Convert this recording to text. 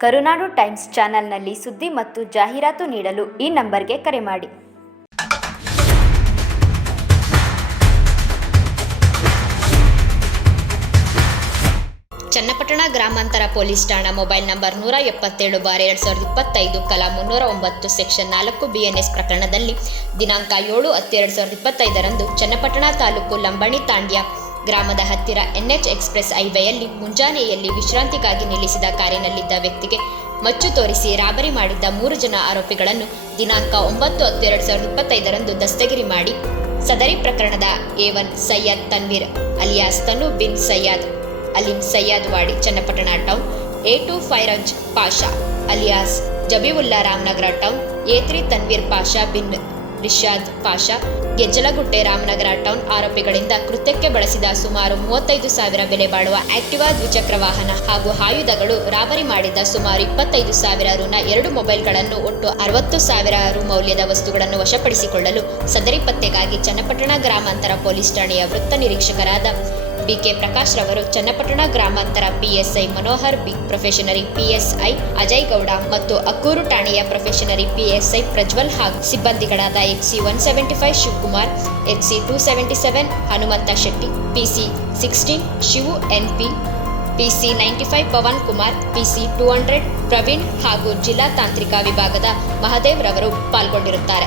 ಕರುನಾಡು times ಚಾನೆಲ್ನಲ್ಲಿ ಸುದ್ದಿ ಮತ್ತು ಜಾಹೀರಾತು ನೀಡಲು ಈ ನಂಬರ್ಗೆ ಕರೆ ಮಾಡಿ. ಚನ್ನಪಟ್ಟಣ ಗ್ರಾಮಾಂತರ ಪೊಲೀಸ್ ಠಾಣಾ ಮೊಬೈಲ್ ನಂಬರ್ ನೂರ ಎಪ್ಪತ್ತೇಳು ಬಾರ್ ಎರಡು ಸಾವಿರದ ಇಪ್ಪತ್ತೈದು ಕಲಾ ಮುನ್ನೂರ ಒಂಬತ್ತು ಸೆಕ್ಷನ್ ನಾಲ್ಕು ಬಿಎನ್ಎಸ್ ಪ್ರಕರಣದಲ್ಲಿ ದಿನಾಂಕ ಏಳು ಹತ್ತು ಎರಡು ಸಾವಿರದ ಇಪ್ಪತ್ತೈದರಂದು ಚನ್ನಪಟ್ಟಣ ತಾಲೂಕು ಲಂಬಾಣಿ ತಾಂಡ್ಯ ಗ್ರಾಮದ ಹತ್ತಿರ ಎನ್ಎಚ್ ಎಕ್ಸ್ಪ್ರೆಸ್ ಹೈವೇಯಲ್ಲಿ ಮುಂಜಾನೆಯಲ್ಲಿ ವಿಶ್ರಾಂತಿಗಾಗಿ ನಿಲ್ಲಿಸಿದ ಕಾರಿನಲ್ಲಿದ್ದ ವ್ಯಕ್ತಿಗೆ ಮಚ್ಚು ತೋರಿಸಿ ರಾಬರಿ ಮಾಡಿದ್ದ ಮೂರು ಜನ ಆರೋಪಿಗಳನ್ನು ದಿನಾಂಕ ಒಂಬತ್ತು ಹತ್ತು ಎರಡು ಸಾವಿರದ ಇಪ್ಪತ್ತೈದರಂದು ದಸ್ತಗಿರಿ ಮಾಡಿ ಸದರಿ ಪ್ರಕರಣದ Syed Syed Tanveer alias Tanu bin Syed Alim Syed Wadi Channapatna town, A two Firaz Pasha alias Zabiulla Ramanagara town, A Tanveer Pasha bin Rishad Pasha Gejjalagutte Ramanagara town ಆರೋಪಿಗಳಿಂದ ಕೃತ್ಯಕ್ಕೆ ಬಳಸಿದ ಸುಮಾರು ಮೂವತ್ತೈದು ಸಾವಿರ ಬೆಲೆ ಬಾಳುವ ಆಕ್ಟಿವಾ ದ್ವಿಚಕ್ರ ವಾಹನ ಹಾಗೂ ಆಯುಧಗಳು ರಾಬರಿ ಮಾಡಿದ ಸುಮಾರು ಇಪ್ಪತ್ತೈದು ಸಾವಿರ ರುನ ಎರಡು ಮೊಬೈಲ್ಗಳನ್ನು ಒಟ್ಟು ಅರವತ್ತು ಸಾವಿರ ರು ಮೌಲ್ಯದ ವಸ್ತುಗಳನ್ನು ವಶಪಡಿಸಿಕೊಳ್ಳಲು ಸದರಿ ಪತ್ತೆಗಾಗಿ ಚನ್ನಪಟ್ಟಣ ಗ್ರಾಮಾಂತರ ಪೊಲೀಸ್ ಠಾಣೆಯ ವೃತ್ತ ನಿರೀಕ್ಷಕರಾದ ಬಿಕೆ ಪ್ರಕಾಶ್ ರವರು ಚನ್ನಪಟ್ಟಣ ಗ್ರಾಮಾಂತರ PSI Manohar, B probationary PSI Ajay Gowda ಮತ್ತು ಅಕ್ಕೂರು ಠಾಣೆಯ ಪ್ರೊಫೆಷನರಿ ಪಿಎಸ್ಐ ಪ್ರಜ್ವಲ್ ಹಾಗೂ ಸಿಬ್ಬಂದಿಗಳಾದ HC one seventy five Shivakumar, ಎಕ್ಸಿ two seventy seven Hanumantha Shetty, PC sixteen Shivu NP PC ninety five Pavan Kumar, PC two hundred Praveen ಹಾಗೂ ಜಿಲ್ಲಾ ತಾಂತ್ರಿಕ ವಿಭಾಗದ ಮಹದೇವ್ ರವರು ಪಾಲ್ಗೊಂಡಿರುತ್ತಾರೆ.